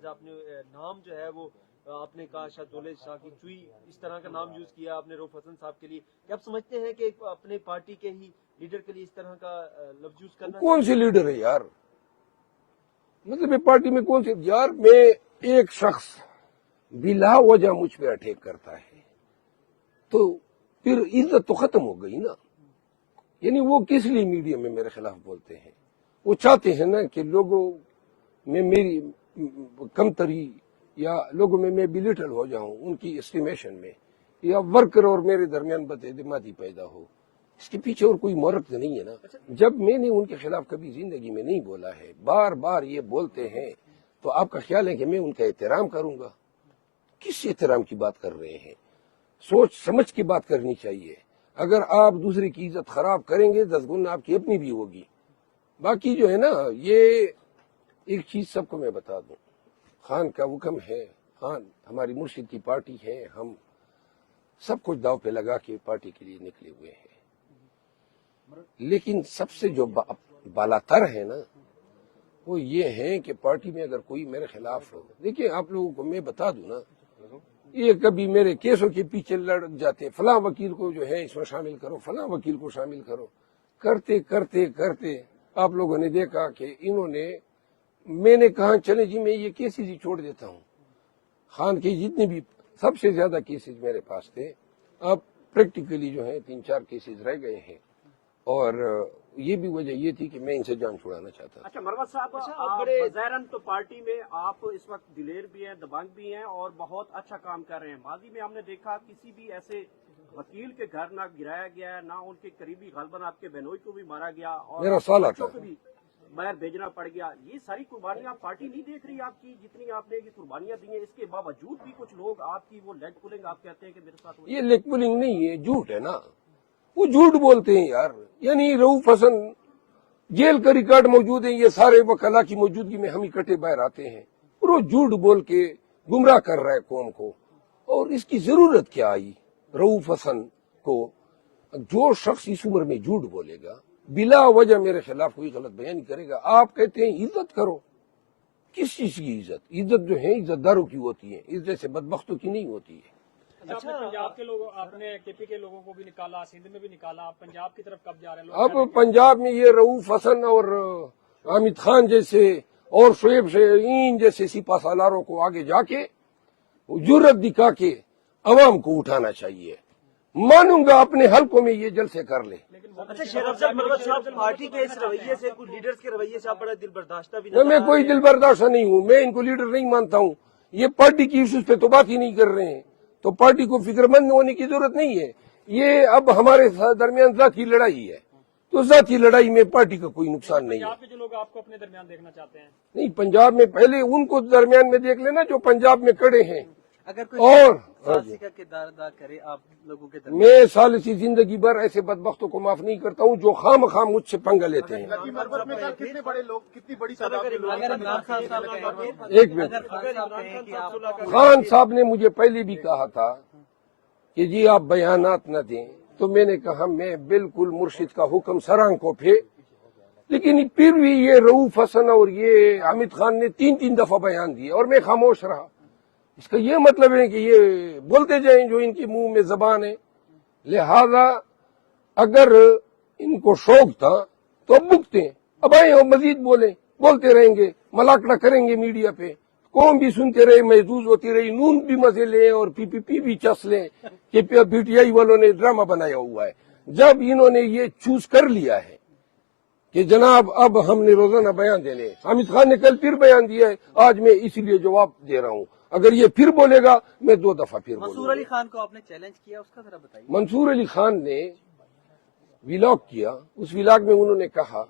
آج آپ نے نام جو ہے وہ آپ نے کہا شاہ دولت شاہ کی چوئی اس طرح کا نام یوز کیا آپ نے رؤوف حسن صاحب کے لیے. کیا آپ سمجھتے ہیں کہ اپنے پارٹی کے ہی لیڈر کے لیے اس طرح کا لفظ یوز کرنا؟ کون سے لیڈر ہے یار؟ مطلب پارٹی میں کون سے یار؟ میں ایک شخص بلا وجہ مجھ پہ اٹیک کرتا ہے تو پھر عزت تو ختم ہو گئی نا. یعنی وہ کس لیے میڈیا میں میرے خلاف بولتے ہیں؟ وہ چاہتے ہیں نا کہ لوگوں میں میری کمتری یا لوگوں میں میں بلیٹل ہو جاؤں ان کی اسٹیمیشن میں، یا ورکر اور میرے درمیان بد اعتمادی پیدا ہو. اس کے پیچھے اور کوئی مورخ نہیں ہے نا. جب میں نے ان کے خلاف کبھی زندگی میں نہیں بولا ہے، بار بار یہ بولتے ہیں، تو آپ کا خیال ہے کہ میں ان کا احترام کروں گا؟ کس احترام کی بات کر رہے ہیں؟ سوچ سمجھ کی بات کرنی چاہیے. اگر آپ دوسرے کی عزت خراب کریں گے 10 گنا آپ کی اپنی بھی ہوگی. باقی جو ہے نا، یہ ایک چیز سب کو میں بتا دوں، خان کا حکم ہے، خان ہماری مرشد کی پارٹی ہے، ہم سب کچھ داؤ پہ لگا کے پارٹی کے لیے نکلے ہوئے ہیں. لیکن سب سے جو بالاتر ہے نا وہ یہ ہے کہ پارٹی میں اگر کوئی میرے خلاف ہو، دیکھیں آپ لوگوں کو میں بتا دوں نا، یہ کبھی میرے کیسوں کے پیچھے لڑ جاتے، فلاں وکیل کو جو ہے اس میں شامل کرو، فلاں وکیل کو شامل کرو، کرتے کرتے کرتے آپ لوگوں نے دیکھا کہ انہوں نے، میں نے کہا چلے جی میں یہ کیسز ہی چھوڑ دیتا ہوں. خان کے جتنے بھی سب سے زیادہ کیسز میرے پاس تھے، اب پریکٹیکلی جو ہے 3-4 کیسز رہ گئے ہیں، اور یہ بھی وجہ یہ تھی کہ میں ان سے جان چھڑانا چاہتا. اچھا مروت صاحب، ظاہراً تو پارٹی میں آپ اس وقت دلیر بھی ہیں، دبنگ بھی ہیں اور بہت اچھا کام کر رہے ہیں. ماضی میں ہم نے دیکھا کسی بھی ایسے وکیل کے گھر نہ گرایا گیا ہے، نہ ان کے قریبی غالباً آپ کے بہنوئی کو بھی مارا گیا اور میرا سوال بچوں آتا کو بھی باہر بھیجنا پڑ گیا. یہ ساری قربانیاں پارٹی نہیں دیکھ رہی آپ کی، جتنی آپ نے یہ قربانیاں دی ہیں. اس کے باوجود بھی کچھ لوگ آپ کی وہ لیگ پولنگ آپ کہتے ہیں کہ میرے ساتھ یہ لیگ پولنگ نہیں ہے، جھوٹ ہے نا. وہ جھوٹ بولتے ہیں یار. یعنی رؤوف حسن جیل کا ریکارڈ موجود ہے، یہ سارے وکلا کی موجودگی میں ہم اکٹھے باہر آتے ہیں، اور وہ جھوٹ بول کے گمراہ کر رہا ہے قوم کو. اور اس کی ضرورت کیا آئی رؤوف حسن کو؟ جو شخص اس عمر میں جھوٹ بولے گا، بلا وجہ میرے خلاف کوئی غلط بیان کرے گا، آپ کہتے ہیں عزت کرو. کس چیز کی عزت؟ عزت جو ہے عزت داروں کی ہوتی ہے، عزت سے بدبختوں کی نہیں ہوتی ہے. اچھا پنجاب کے لوگوں، آپ نے کے پی کے لوگوں کو بھی نکالا، سندھ میں بھی نکالا، آپ پنجاب کی طرف کب جا رہے ہیں؟ اب پنجاب میں یہ رؤوف حسن اور حامد خان جیسے اور شعیب شاہین جیسے سپاہ سالاروں کو آگے جا کے جرت دکھا کے عوام کو اٹھانا چاہیے. مانوں گا اپنے حلقوں میں یہ جلسے کر لے. اچھا شیر افضل مروت صاحب، پارٹی کے اس رویے سے، کچھ لیڈرز کے رویے سے آپ بڑا دل برداشتہ بھی نظر میں کوئی دل برداشتہ نہیں ہوں، میں ان کو لیڈر نہیں مانتا ہوں. یہ پارٹی کی ایشوز پہ تو بات ہی نہیں کر رہے ہیں، تو پارٹی کو فکر مند ہونے کی ضرورت نہیں ہے. یہ اب ہمارے درمیان ذاتی لڑائی ہے، تو ذاتی لڑائی میں پارٹی کا کوئی نقصان نہیں ہے. پنجاب کے جو لوگ آپ کو اپنے درمیان دیکھنا چاہتے ہیں، نہیں، پنجاب میں پہلے ان کو درمیان میں دیکھ لینا جو پنجاب میں کھڑے ہیں. اگر اور ثالثی کا کردار ادا کرے آپ لوگوں کے درمیان. میں ثالثی زندگی بھر ایسے بدبختوں کو معاف نہیں کرتا ہوں جو خام خام مجھ سے پنگا لیتے ہیں. کتنے بڑے لوگ، کتنی بڑی ایک منٹ، خان صاحب نے مجھے پہلے بھی کہا تھا کہ جی آپ بیانات نہ دیں، تو میں نے کہا میں بالکل مرشد کا حکم سرآنکھوں پہ. لیکن پھر بھی یہ رؤوف حسن اور یہ حامد خان نے 3 دفعہ بیان دیے اور میں خاموش رہا. اس کا یہ مطلب ہے کہ یہ بولتے جائیں جو ان کے منہ میں زبان ہے. لہذا اگر ان کو شوق تھا تو اب بکتے ہیں، اب آئے اور مزید بولتے رہیں گے، ملاقڑا کریں گے میڈیا پہ، قوم بھی سنتے رہے، محظوظ ہوتی رہی، نون بھی مزے لیں اور پی بھی چس لیں کہ پی ٹی آئی والوں نے ڈرامہ بنایا ہوا ہے. جب انہوں نے یہ چوز کر لیا ہے کہ جناب اب ہم نے روزانہ بیان دینے، حامد خان نے کل پھر بیان دیا ہے، آج میں اسی لیے جواب دے رہا ہوں. اگر یہ پھر بولے گا میں 2 دفعہ پھر بولوں گا. منصور علی خان کو آپ نے چیلنج کیا، اس کا ذرا بتائیے. منصور علی خان نے ولاگ کیا، اس ولاگ میں انہوں نے کہا